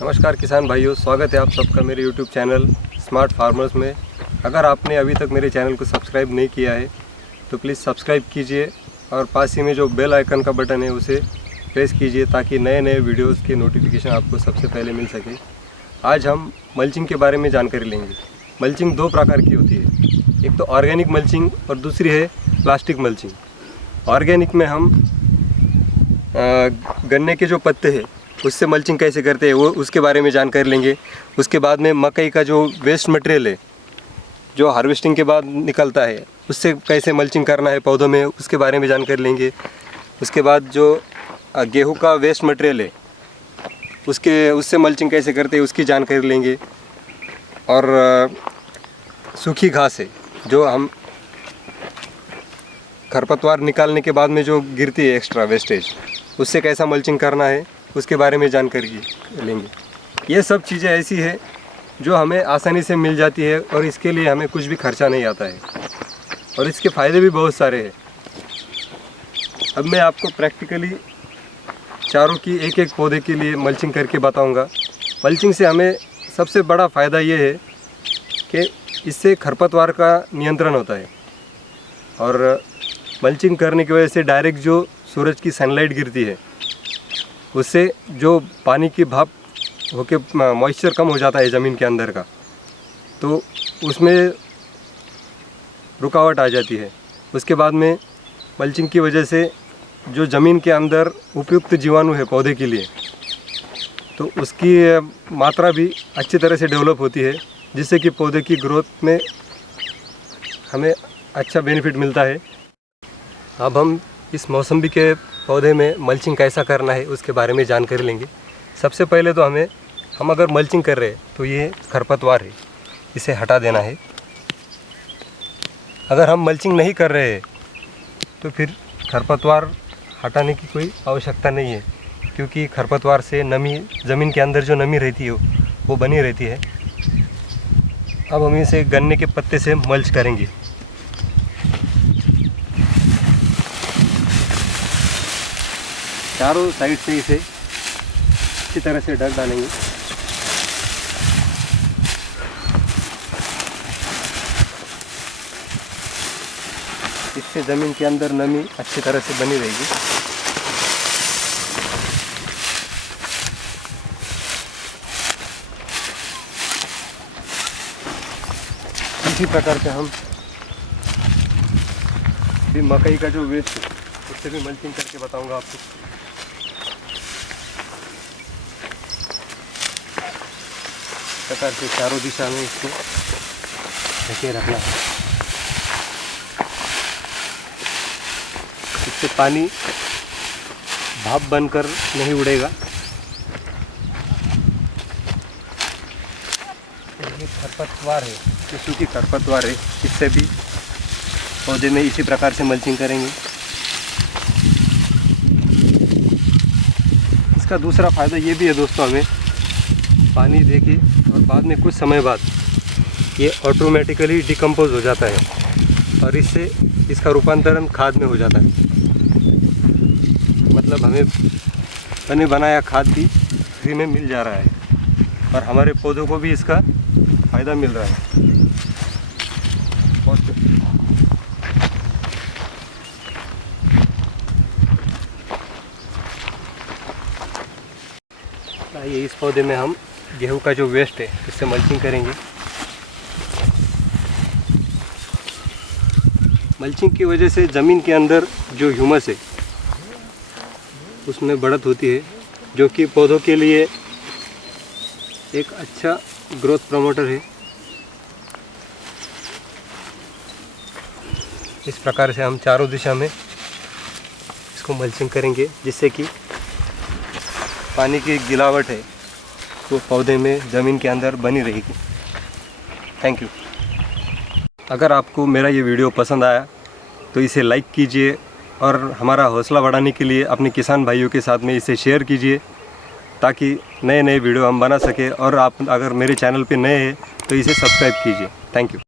नमस्कार किसान भाइयों, स्वागत है आप सबका मेरे YouTube चैनल स्मार्ट फार्मर्स में। अगर आपने अभी तक मेरे चैनल को सब्सक्राइब नहीं किया है तो प्लीज़ सब्सक्राइब कीजिए और पास ही में जो बेल आइकन का बटन है उसे प्रेस कीजिए ताकि नए नए वीडियोस के नोटिफिकेशन आपको सबसे पहले मिल सके। आज हम मल्चिंग के बारे में जानकारी लेंगे। मल्चिंग दो प्रकार की होती है, एक तो ऑर्गेनिक मल्चिंग और दूसरी है प्लास्टिक मल्चिंग। ऑर्गेनिक में हम गन्ने के जो पत्ते हैं उससे मल्चिंग कैसे करते हैं वो उसके बारे में जानकारी लेंगे। उसके बाद में मकई का जो वेस्ट मटेरियल है जो हार्वेस्टिंग के बाद निकलता है उससे कैसे मल्चिंग करना है पौधों में उसके बारे में जानकारी लेंगे। उसके बाद जो गेहूं का वेस्ट मटेरियल है उससे मल्चिंग कैसे करते हैं उसकी जानकारी लेंगे। और सूखी घास है जो हम खरपतवार निकालने के बाद में जो गिरती है एक्स्ट्रा वेस्टेज उससे कैसा मल्चिंग करना है उसके बारे में जानकारी लेंगे। ये सब चीज़ें ऐसी है जो हमें आसानी से मिल जाती है और इसके लिए हमें कुछ भी खर्चा नहीं आता है और इसके फ़ायदे भी बहुत सारे हैं। अब मैं आपको प्रैक्टिकली चारों की एक एक पौधे के लिए मल्चिंग करके बताऊंगा। मल्चिंग से हमें सबसे बड़ा फ़ायदा ये है कि इससे खरपतवार का नियंत्रण होता है और मल्चिंग करने की वजह से डायरेक्ट जो सूरज की सनलाइट गिरती है उससे जो पानी की भाप होके मॉइस्चर कम हो जाता है ज़मीन के अंदर का, तो उसमें रुकावट आ जाती है। उसके बाद में मल्चिंग की वजह से जो ज़मीन के अंदर उपयुक्त जीवाणु है पौधे के लिए तो उसकी मात्रा भी अच्छी तरह से डेवलप होती है जिससे कि पौधे की ग्रोथ में हमें अच्छा बेनिफिट मिलता है। अब हम इस मौसम्बी के पौधे में मल्चिंग कैसा करना है उसके बारे में जानकारी लेंगे। सबसे पहले तो हम अगर मल्चिंग कर रहे हैं तो ये खरपतवार है, इसे हटा देना है। अगर हम मल्चिंग नहीं कर रहे हैं तो फिर खरपतवार हटाने की कोई आवश्यकता नहीं है क्योंकि खरपतवार से नमी, ज़मीन के अंदर जो नमी रहती है वो बनी रहती है। अब हम इसे गन्ने के पत्ते से मल्च करेंगे। चारों साइड से इसे अच्छी तरह से ढक डालेंगे। इससे ज़मीन के अंदर नमी अच्छी तरह से बनी रहेगी। इसी प्रकार से हम भी मकई का जो वेस्ट है उससे भी मल्चिंग करके बताऊंगा आपको। प्रकार से चारों दिशा में इसको ढके रखना है। इससे पानी भाप बनकर नहीं उड़ेगा। ये खरपतवार है, ये सूखी खरपतवार है, इससे भी पौधे में इसी प्रकार से मल्चिंग करेंगे। इसका दूसरा फ़ायदा ये भी है दोस्तों, हमें पानी देके और बाद में कुछ समय बाद ये ऑटोमेटिकली डिकम्पोज हो जाता है और इससे इसका रूपांतरण खाद में हो जाता है। मतलब हमें बने बनाया खाद भी फ्री में मिल जा रहा है और हमारे पौधों को भी इसका फ़ायदा मिल रहा है। आइए इस पौधे में हम गेहूं का जो वेस्ट है इससे मल्चिंग करेंगे। मल्चिंग की वजह से ज़मीन के अंदर जो ह्यूमस है उसमें बढ़त होती है जो कि पौधों के लिए एक अच्छा ग्रोथ प्रमोटर है। इस प्रकार से हम चारों दिशा में इसको मल्चिंग करेंगे जिससे कि पानी की गिलावट है वो पौधे में ज़मीन के अंदर बनी रहेगी। Thank you. अगर आपको मेरा ये वीडियो पसंद आया तो इसे लाइक कीजिए और हमारा हौसला बढ़ाने के लिए अपने किसान भाइयों के साथ में इसे शेयर कीजिए ताकि नए नए वीडियो हम बना सकें। और आप अगर मेरे चैनल पे नए हैं तो इसे सब्सक्राइब कीजिए। Thank you.